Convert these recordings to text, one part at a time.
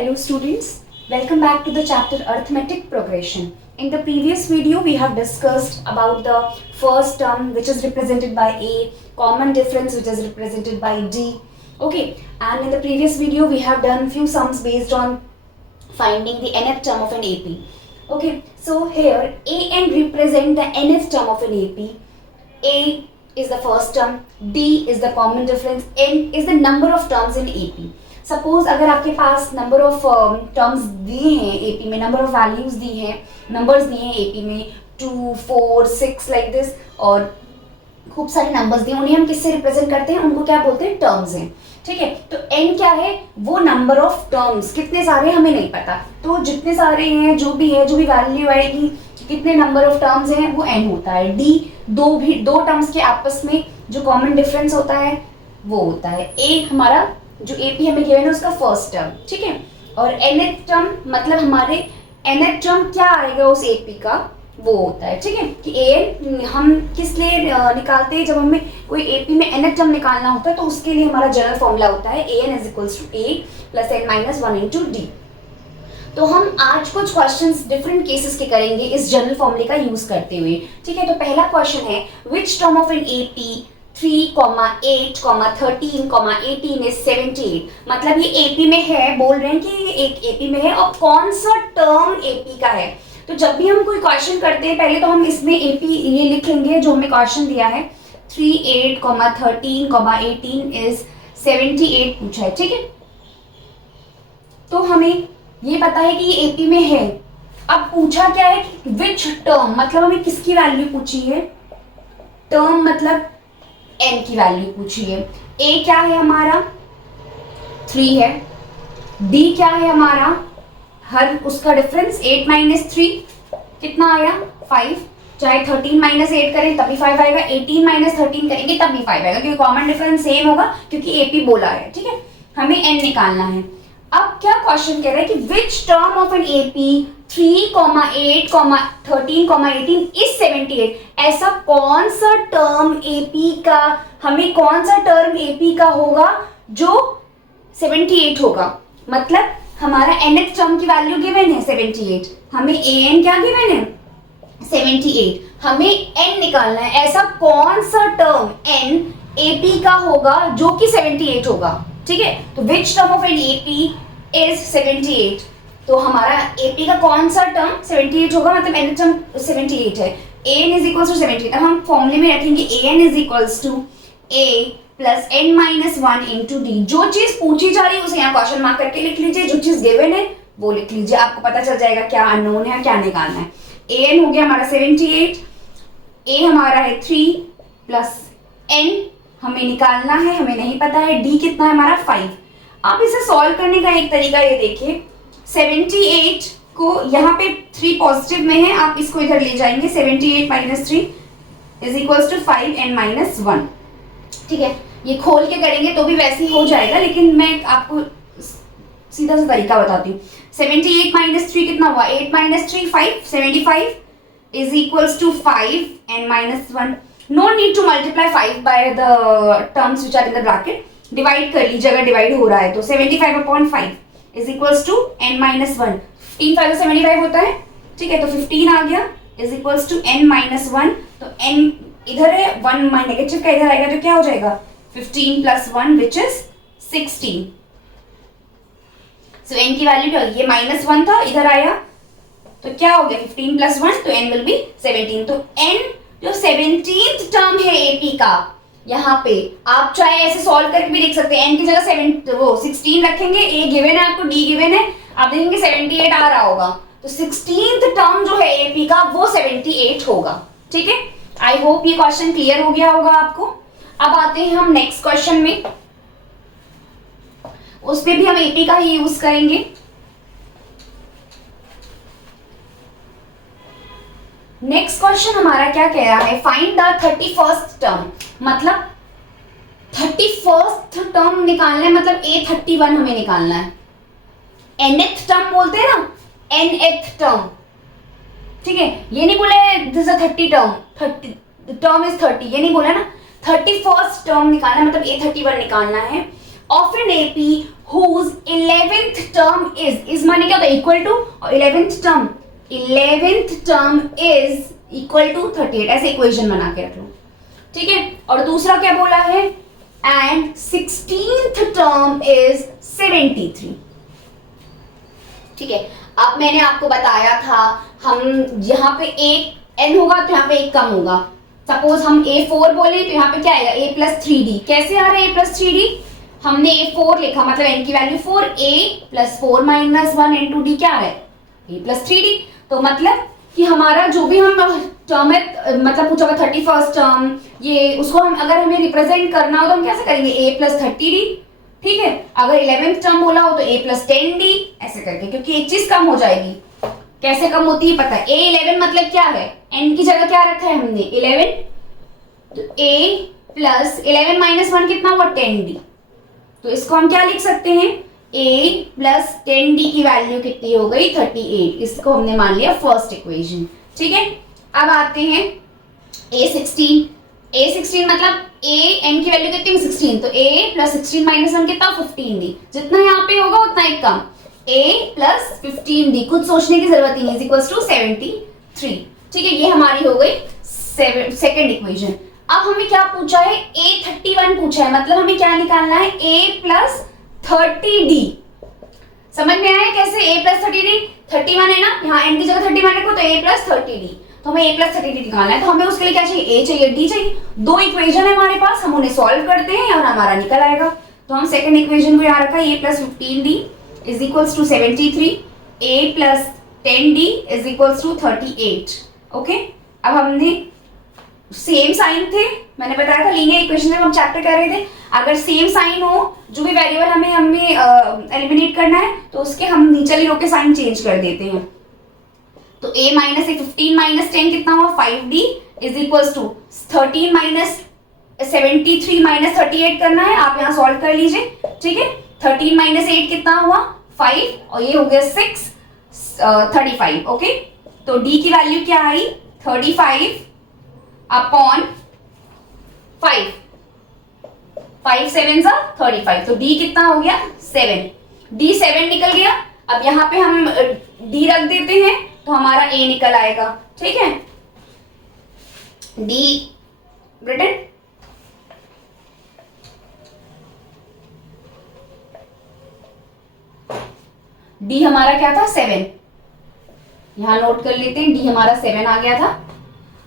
Hello students, welcome back to the chapter Arithmetic Progression. In the previous video we have discussed about the first term which is represented by A, common difference which is represented by D. Okay, and in the previous video we have done few sums based on finding the nth term of an AP. Okay, so here An represent the nth term of an AP. A is the first term, D is the common difference, N is the number of terms in AP. Suppose अगर आपके पास number of terms दिए हैं AP में, number of values दी हैं, numbers दिए हैं AP में 2, 4, 6 like this, और खूब सारे नंबर्स दिए, उन्हें हम किससे रिप्रेजेंट करते हैं? उनको क्या बोलते हैं? टर्म्स हैं. ठीक है, तो एन क्या है? वो नंबर ऑफ टर्म्स. कितने सारे हमें नहीं पता, तो जितने सारे हैं जो भी वैल्यू आएगी, कितने नंबर ऑफ टर्म्स हैं, वो एन होता है. डी दो टर्म्स के आपस में जो कॉमन डिफरेंस होता है वो होता है. ए हमारा जो एपी हमें गिवन है उसका फर्स्ट टर्म. ठीक है, और nth टर्म मतलब हमारे nth टर्म क्या आएगा उस एपी का, वो होता है. ठीक है, कि an हम किस लिए निकालते हैं? जब हमें कोई एपी में nth टर्म निकालना होता है तो उसके लिए हमारा जनरल फॉर्मूला होता है an = a + n - 1 × d. तो हम आज कुछ क्वेश्चंस डिफरेंट केसेस के करेंगे इस जनरल फॉर्मूले का यूज करते हुए. ठीक है, तो पहला क्वेश्चन है which term of an AP 3, 8, 13, 18 is 78. मतलब ये एपी में है, बोल रहे हैं कि ये एक एपी में है और कौन सा टर्म एपी का है. तो जब भी हम कोई क्वेश्चन करते हैं पहले तो हम इसमें एपी ये लिख लेंगे जो हमें क्वेश्चन दिया है. 3, 8, 13, 18 is 78 पूछा है. ठीक है, तो हमें ये पता है कि ये एपी में है. अब पूछा क्या है कि विच टर्म, मतलब हमें किसकी वैल्यू पूछी है? टर्म मतलब n की वैल्यू पूछी है. a क्या है हमारा? 3 है. d क्या है हमारा? हर उसका डिफरेंस 8 - 3 कितना आया? 5. चाहे 13 - 8 करें तभी 5 आएगा, 18 - 13 करेंगे तब भी 5 आएगा, क्योंकि कॉमन डिफरेंस सेम होगा क्योंकि एपी बोला है. ठीक है, हमें n निकालना है. अब क्या क्वेश्चन कह रहा है कि which term of an AP 3, 8, 13, 18 is 78. ऐसा कौन सा टर्म एपी का, हमें कौन सा टर्म एपी का होगा जो 78 होगा? मतलब हमारा nth टर्म की वैल्यू गिवन है 78, हमें an क्या गिवन है? 78. हमें n निकालना है. ऐसा कौन सा टर्म n एपी का होगा जो कि 78 होगा? ठीक है, तो which term of an AP is 78. तो हमारा एपी का कौन सा टर्म 78 होगा, मतलब nth टर्म 78 है. an = 78. अब हम फॉर्मूले में रखेंगे an = a + n - 1 × d. जो चीज पूछी जा रही है उसे यहाँ क्वेश्चन मार्क करके लिख लीजिए, जो चीज गिवन है वो लिख लीजिए, आपको पता चल जाएगा क्या अननोन है क्या निकालना है. an हो गया हमारा 78, a हमारा है 3 + n हमें निकालना है, हमें नहीं पता है. d कितना है हमारा? 5. आप इसे सॉल्व करने का एक तरीका ये देखिए, 78 को यहाँ पे 3 पॉजिटिव में है, आप इसको इधर ले जाएंगे. 78 - 3 = 5n - 1. ठीक है, ये खोल के करेंगे तो भी वैसे ही हो जाएगा, लेकिन मैं आपको सीधा सा तरीका बताती हूँ. 78 - 3 कितना हुआ? 8 - 3 5. 75 = 5n - 1. No need to multiply 5 by the terms which are in the bracket. Divide कर लीजिए अगर डिवाइड हो रहा है तो. 75/5 = n - 1. 15 5 75 होता है. ठीक है, तो 15 आ गया = n - 1. तो n इधर है, 1 नेगेटिव का इधर आएगा तो क्या हो जाएगा? 15 + 1 which is 16. सो n की वैल्यू क्या होगी? ये -1 था, इधर आया तो क्या हो गया? 15 + 1, तो n will be 17. तो n जो 17th टर्म है एपी का, यहाँ पे आप चाहे ऐसे सॉल्व करके भी देख सकते हैं. n की जगह 16 रखेंगे, a गिवन है आपको, d गिवन है, आप देखेंगे 78 आ रहा होगा. तो 16th टर्म जो है एपी का वो 78 होगा. ठीक है, आई होप ये क्वेश्चन क्लियर हो गया होगा आपको. अब आते हैं हम नेक्स्ट क्वेश्चन में, उसपे भी हम एपी का ही यूज करेंगे. नेक्स्ट क्वेश्चन हमारा क्या कह रहा है? Find the 31st term. मतलब 31st टर्म निकालना है, मतलब A31 हमें निकालना है. nth टर्म बोलते हैं ना, nth टर्म. ठीक है, ये नहीं बोले this is 30 term, 30 term is 30, ये नहीं बोला ना. 31st टर्म निकालना है, मतलब A31 निकालना है. Of an AP whose 11th term is माने क्या होता है इक्वल टू, और 11th term is equal to 38, ऐसे इक्वेशन बना के रख लो, ठीक है। और दूसरा क्या बोला है, एंड 16th term is 73, ठीक है। अब मैंने आपको बताया था हम यहाँ पे एक n होगा तो यहाँ पे एक कम होगा, सपोज हम a4 बोले तो यहाँ पे क्या आएगा a प्लस 3d, कैसे आ रहा है a प्लस 3d, हमने a4 लिखा मतलब n की value 4, a plus 4 minus 1 into d क्या आ रहा है a प्लस 3d, तो मतलब कि हमारा जो भी हम टर्म है मतलब पूछा होगा 31st टर्म, ये उसको हम अगर हमें रिप्रेजेंट करना हो तो हम कैसे करेंगे a प्लस 30d, ठीक है। अगर 11th टर्म बोला हो तो a प्लस 10d, ऐसे करके, क्योंकि एक चीज कम हो जाएगी, कैसे कम होती है पता है, a11 मतलब क्या है, n की जगह क्या रखा है हमने 11, तो a प्लस 11 माइनस 1 कितना हुआ 10d, तो इसको हम क्या लिख सकते हैं a प्लस 10d की वैल्यू कितनी हो गई 38, इसको हमने मान लिया फर्स्ट इक्वेशन, ठीक है। अब आते हैं a16 मतलब a n की वैल्यू कितनी 16, तो a प्लस 16 माइनस 1 कितना 15d, जितना यहाँ पे होगा उतना एक कम, a प्लस 15d, कुछ सोचने की जरूरत ही नहीं, इज इक्वल्स टू 73, ठीक है। ये हमारी हो गई सेकंड इक्वेशन। अब हमें क्या पूछा है, a31 पूछा है, मतलब हमें क्या निकालना है a प्लस 30d, समझ में आया कैसे a प्लस 30d, 31 है ना, यहाँ n की जगह 31 रखो तो a प्लस 30d, तो हमें a प्लस 30d निकालना है, तो हमें उसके लिए क्या चाहिए a चाहिए d चाहिए, दो इक्वेशन है हमारे पास, हम उन्हें सॉल्व करते हैं और हमारा निकल आएगा। तो हम सेकंड इक्वेशन को यहाँ रखा है a plus 15d is equals to 73, a plus 10d is equals to 38, okay. अब हमने सेम साइन थे, मैंने बताया था लीनियर इक्वेशन में हम चैप्टर कर रहे थे, अगर सेम साइन हो, जो भी वेरिएबल हमें एलिमिनेट करना है तो उसके हम नीचे वाली रो के साइन चेंज कर देते हैं, तो a माइनस 15 माइनस 10 कितना हुआ 5d is equals to 13 minus 73 minus 38 करना है, आप यहाँ सॉल्व कर लीजिए, ठीक है। 13 माइनस 8 कितना हुआ 5, और ये हो गया 6 35, ओके। तो d की वैल्यू क्या आई 35 अपॉन 5, 5 7 35, तो d कितना हो गया 7, d 7 निकल गया। अब यहाँ पे हम d रख देते हैं तो हमारा a निकल आएगा, ठीक है, d रिटन, d हमारा क्या था 7, यहां नोट कर लेते हैं, d हमारा 7 आ गया था।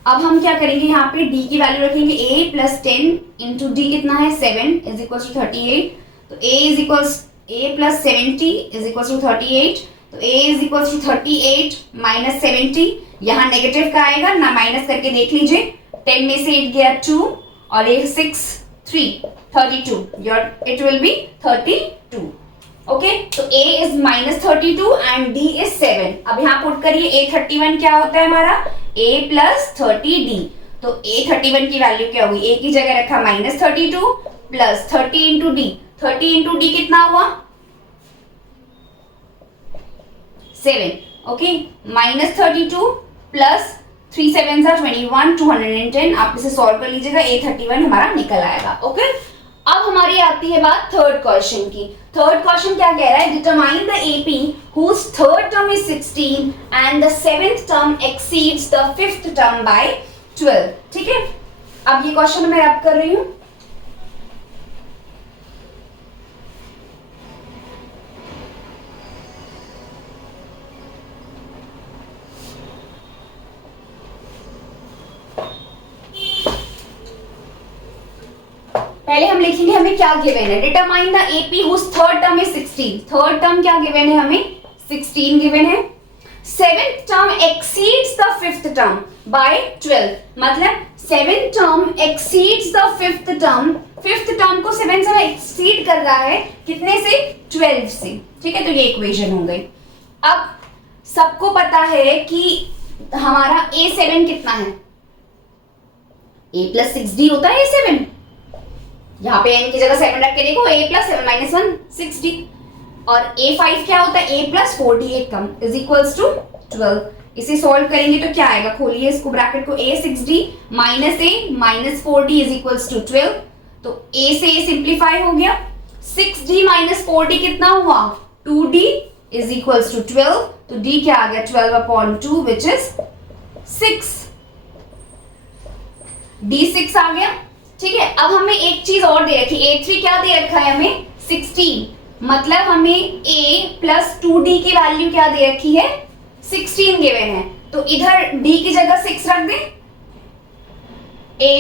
अब हम क्या करेंगे, यहाँ पे d की वैल्यू रखेंगे a प्लस 10 इंटू डी कितना है 7 इज इक्वल टू 38, तो a is equals a plus 70 is equal to 38, तो a is equal to 38 minus 70, यहाँ नेगेटिव का आएगा ना, माइनस करके देख लीजिए, 10 में से 8 गया 2 और 8 6 3 32, your it will be 32, okay. तो a is minus 32 and d is 7। अब यहाँ पुट करिए a31 क्या होता है हमारा a प्लस 30d, तो a31 की वैल्यू क्या होगी, a की जगह रखा minus 32 plus 30 into D, 30 into D कितना हुआ 7, ओके, माइनस 32 प्लस 3 7 21 210, आप इसे सॉल्व कर लीजिएगा, a31 हमारा निकल आएगा, ओके। अब हमारी आती है बात थर्ड क्वेश्चन की। थर्ड क्वेश्चन क्या कह रहा है, determine the AP whose third term is 16 and the seventh term exceeds the fifth term by 12, ठीक है। अब ये क्वेश्चन मैं रब कर रही हूं, पहले हम लिखेंगे हमें क्या गिवन है, determine the AP whose third term is 16, third term क्या गिवन है हमें 16 गिवन है, seventh term exceeds the fifth term by 12, मतलब seventh term exceeds the fifth term को 7 से एक्सीड कर रहा है, कितने से 12 से, ठीक है, तो ये इक्वेशन हो गई। अब सबको पता है कि हमारा a7 कितना है, a प्लस 6d होता है a7, यहाँ पे n की जगह 7 रख के देखो, a प्लस 7 माइनस 1 6d, और a5 क्या होता है a प्लस 4d एक कम इज इक्वल्स टू 12, इसे सॉल्व करेंगे तो क्या आएगा, खोलिए इसको ब्रैकेट को, a 6d minus a minus 4d is equals to 12, तो a से a सिंप्लीफाई हो गया, 6d माइनस 4d कितना हुआ? 2d इज इक्वल्स टू 12, तो d क्या आ गया? 12/2 विच इज 6, d6 आ गया। ठीक है, अब हमें एक चीज और दे रखी, a3 क्या दे रखा है हमें? 16, मतलब हमें a प्लस 2d की वैल्यू क्या दे रखी है? 16 गिवन है, तो इधर d की जगह 6 रख दें। a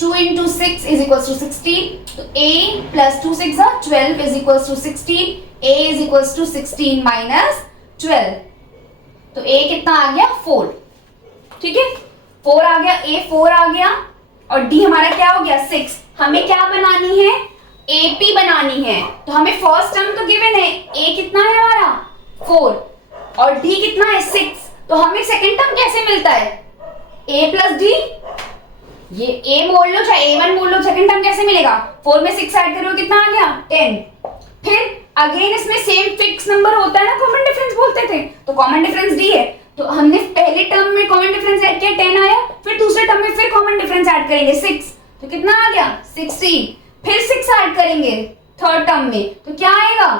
2 into 6 is equals to 16, तो a plus 2 6 are 12 is equals to 16, a is equals to 16 minus 12, तो a कितना आ गया? 4। ठीक है, 4 आ गया, a 4 आ गया, और d हमारा क्या हो गया? 6। हमें क्या बनानी है? AP बनानी है, तो हमें फर्स्ट टर्म तो गिवन है, a कितना है हमारा? 4, और d कितना है? 6, तो हमें सेकेंड टर्म कैसे मिलता है? a प्लस d, ये a बोल लो चाहे a1 बोल लो, सेकंड टर्म कैसे मिलेगा? 4 में 6 ऐड करो कितना आ गया? 10। फिर अगेन इसमें सेम फिक्स नंबर होता है ना, कॉमन डिफरेंस बोलते थे, तो कॉमन डिफरेंस d है, तो हमने पहले टर्म में कॉमन डिफरेंस ऐड किया 10 आया, फिर दूसरे टर्म में फिर कॉमन डिफरेंस ऐड करेंगे 6, तो कितना आ गया? 16, फिर 6 ऐड करेंगे थर्ड टर्म में, तो क्या आएगा?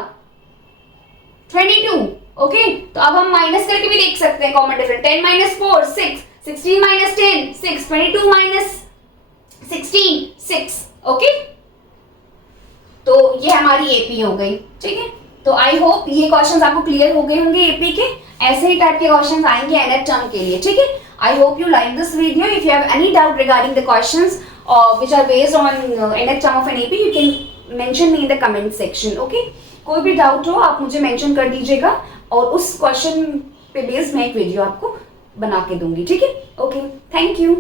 22। ओके, तो अब हम माइनस करके भी देख सकते हैं common difference. 10 minus 4 6, 16 minus 10 6, 22 minus 16 6। Okay, तो ये हमारी एपी हो गई। ठीक है, तो आई होप ये क्वेश्चंस आपको क्लियर हो गए होंगे एपी के, ऐसे ही टाइप के क्वेश्चंस आएंगे एनएफ टर्म के लिए। ठीक है, I hope you like this video. If you have any doubt regarding the questions which are based on nth term of an AP, you can mention me in the comment section. Okay, कोई भी doubt हो आप मुझे mention कर दीजिएगा, और उस question पे बेस्ड मैं एक वीडियो आपको बना के दूंगी। ठीक है, ओके, थैंक यू।